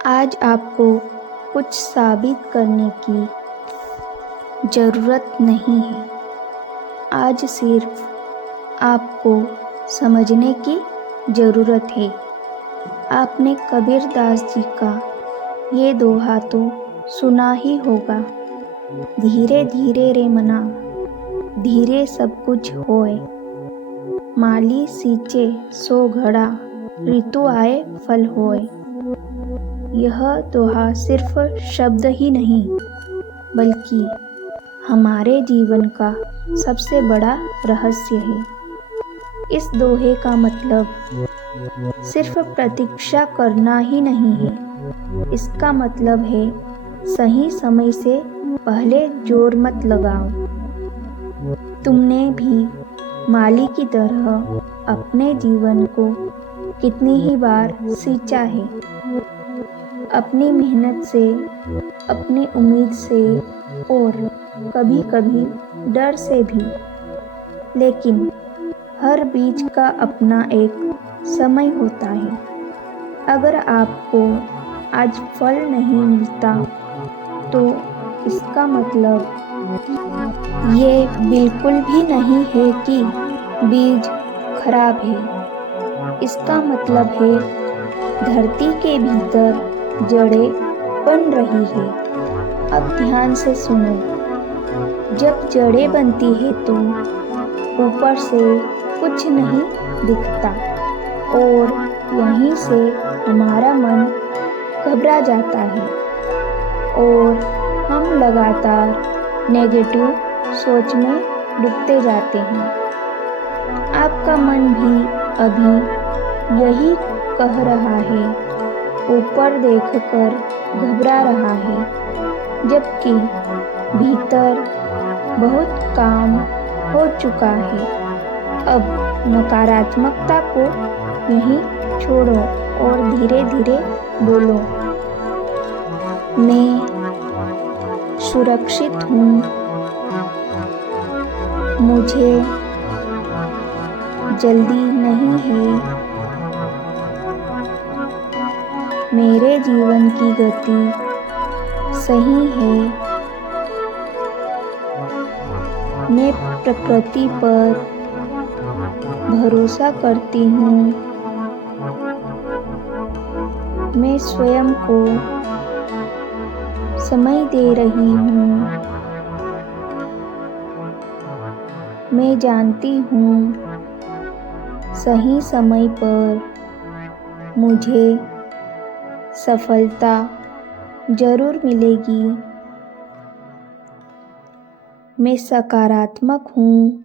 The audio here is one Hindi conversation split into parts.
आज आपको कुछ साबित करने की ज़रूरत नहीं है। आज सिर्फ आपको समझने की ज़रूरत है। आपने कबीरदास जी का ये दोहा तो सुना ही होगा, धीरे धीरे रे मना, धीरे सब कुछ होए। माली सींचे सो घड़ा, ऋतु आए फल होए। यह दोहा सिर्फ शब्द ही नहीं, बल्कि हमारे जीवन का सबसे बड़ा रहस्य है। इस दोहे का मतलब सिर्फ प्रतीक्षा करना ही नहीं है। इसका मतलब है सही समय से पहले जोर मत लगाओ। तुमने भी माली की तरह अपने जीवन को कितनी ही बार सींचा है, अपनी मेहनत से, अपनी उम्मीद से और कभी कभी डर से भी। लेकिन हर बीज का अपना एक समय होता है। अगर आपको आज फल नहीं मिलता तो इसका मतलब ये बिल्कुल भी नहीं है कि बीज खराब है। इसका मतलब है धरती के भीतर जड़ें बन रही है। अब ध्यान से सुनो। जब जड़ें बनती है तो ऊपर से कुछ नहीं दिखता और यहीं से हमारा मन घबरा जाता है और हम लगातार नेगेटिव सोच में डूबते जाते हैं। आपका मन भी अभी यही कह रहा है, ऊपर देखकर घबरा रहा है, जबकि भीतर बहुत काम हो चुका है। अब नकारात्मकता को यहीं छोड़ो और धीरे धीरे बोलो, मैं सुरक्षित हूँ, मुझे जल्दी नहीं है, मेरे जीवन की गति सही है, मैं प्रकृति पर भरोसा करती हूँ, मैं स्वयं को समय दे रही हूँ, मैं जानती हूँ सही समय पर मुझे सफलता जरूर मिलेगी, मैं सकारात्मक हूँ,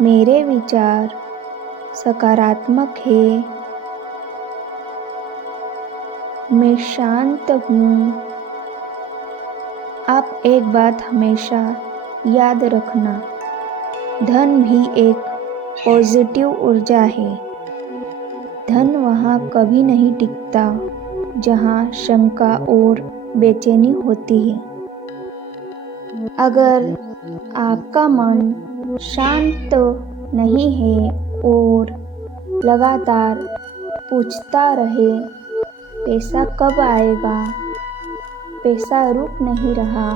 मेरे विचार सकारात्मक है, मैं शांत हूँ। आप एक बात हमेशा याद रखना, धन भी एक पॉजिटिव ऊर्जा है। धन वहाँ कभी नहीं टिकता जहाँ शंका और बेचैनी होती है। अगर आपका मन शांत नहीं है और लगातार पूछता रहे, पैसा कब आएगा, पैसा रुक नहीं रहा,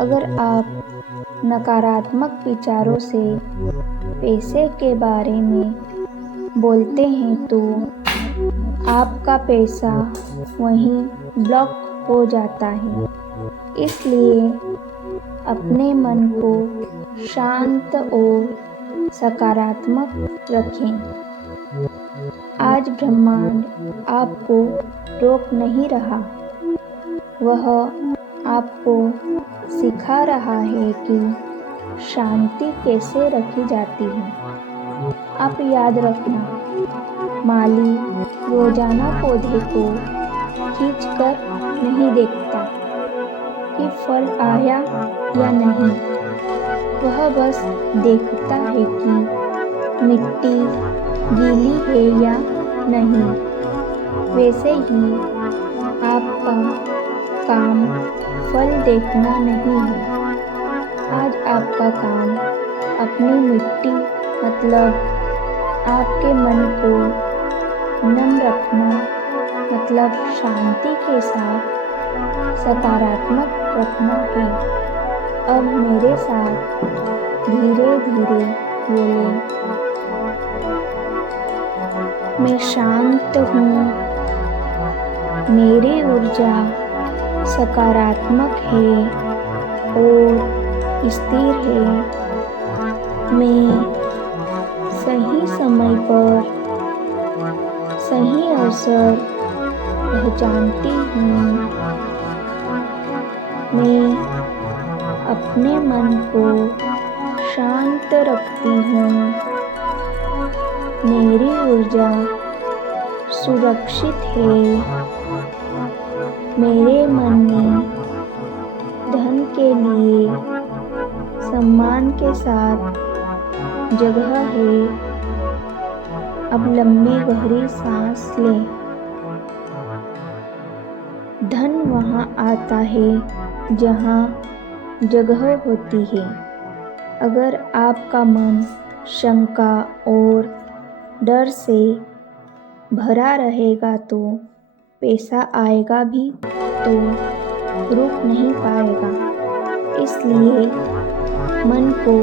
अगर आप नकारात्मक विचारों से पैसे के बारे में बोलते हैं तो आपका पैसा वहीं ब्लॉक हो जाता है। इसलिए अपने मन को शांत और सकारात्मक रखें। आज ब्रह्मांड आपको रोक नहीं रहा, वह आपको सिखा रहा है कि शांति कैसे रखी जाती है। आप याद रखना, माली रोजाना पौधे को खींचकर नहीं देखता कि फल आया या नहीं, वह बस देखता है कि मिट्टी गीली है या नहीं। वैसे ही आपका काम फल देखना नहीं है। आज आपका काम अपनी मिट्टी मतलब आपके मन को नम रखना, मतलब शांति के साथ सकारात्मक रखना है। अब मेरे साथ धीरे धीरे बोले, मैं शांत हूँ, मेरी ऊर्जा सकारात्मक है और स्थिर है। मैं सही समय पर सही अवसर पहचानती हूँ। मैं अपने मन को शांत रखती हूँ। मेरी ऊर्जा सुरक्षित है। मेरे मन में धन के लिए सम्मान के साथ जगह है। अब लंबी गहरी सांस लें। धन वहाँ आता है जहाँ जगह होती है। अगर आपका मन शंका और डर से भरा रहेगा तो पैसा आएगा भी तो रुक नहीं पाएगा। इसलिए मन को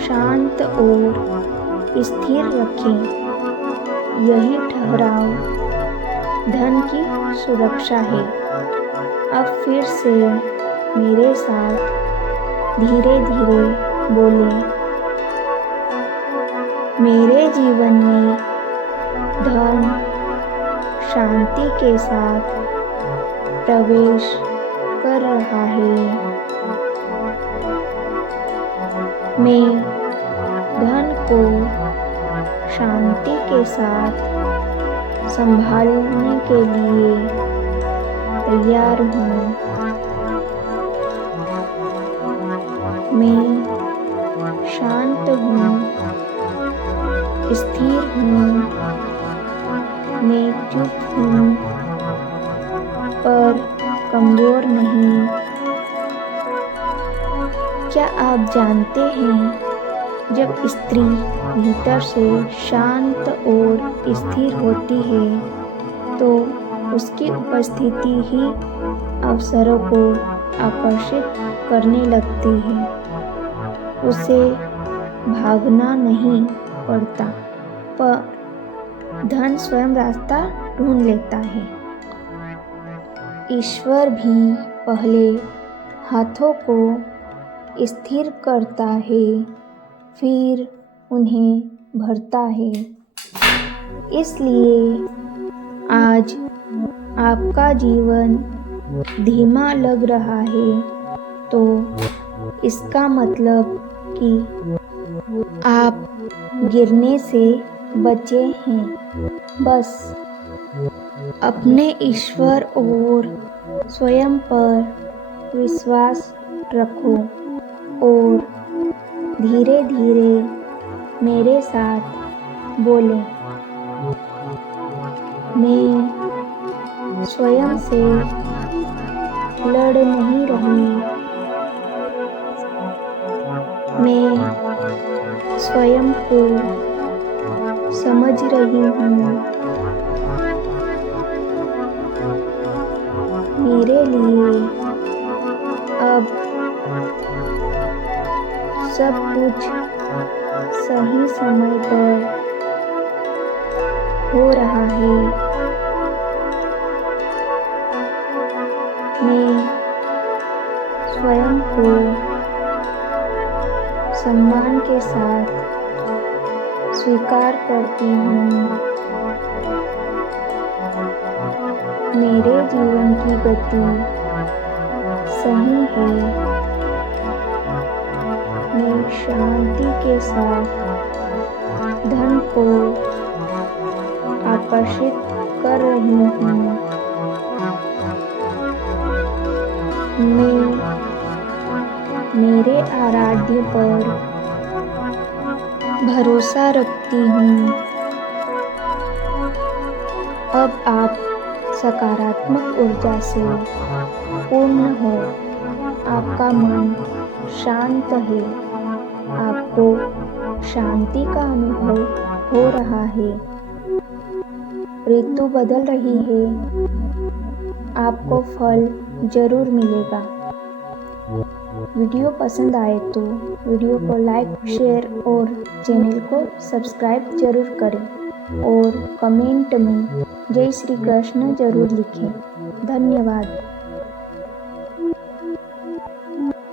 शांत और स्थिर रखें। यही ठहराव धन की सुरक्षा है। अब फिर से मेरे साथ धीरे धीरे बोलें, मेरे जीवन में धन शांति के साथ प्रवेश कर रहा है। मैं धन को शांति के साथ संभालने के लिए तैयार हूँ। मैं शांत हूँ, स्थिर हूँ, मैं चुप हूँ पर कमजोर नहीं। क्या आप जानते हैं, जब स्त्री भीतर से शांत और स्थिर होती है तो उसकी उपस्थिति ही अवसरों को आकर्षित करने लगती है। उसे भागना नहीं पड़ता, पर धन स्वयं रास्ता ढूंढ लेता है। ईश्वर भी पहले हाथों को स्थिर करता है, फिर उन्हें भरता है। इसलिए आज आपका जीवन धीमा लग रहा है तो इसका मतलब कि आप गिरने से बचे हैं। बस अपने ईश्वर और स्वयं पर विश्वास रखो और धीरे धीरे मेरे साथ बोलें, मैं स्वयं से लड़ नहीं रही। मैं स्वयं को समझ रही हूँ। मेरे लिए अब सब कुछ सही समय पर हो रहा है। मैं स्वयं को सम्मान के साथ स्वीकार करती हूँ। मेरे जीवन की गति सही है। मैं शांति के साथ धन को आकर्षित कर रही हूँ। मैं मेरे आराध्य पर भरोसा रखती हूँ। अब आप सकारात्मक ऊर्जा से पूर्ण हो। आपका मन शांत है। आपको शांति का अनुभव हो रहा है। ऋतु बदल रही है, आपको फल जरूर मिलेगा। वीडियो पसंद आए तो वीडियो को लाइक, शेयर और चैनल को सब्सक्राइब जरूर करें और कमेंट में जय श्री कृष्ण जरूर लिखें। धन्यवाद।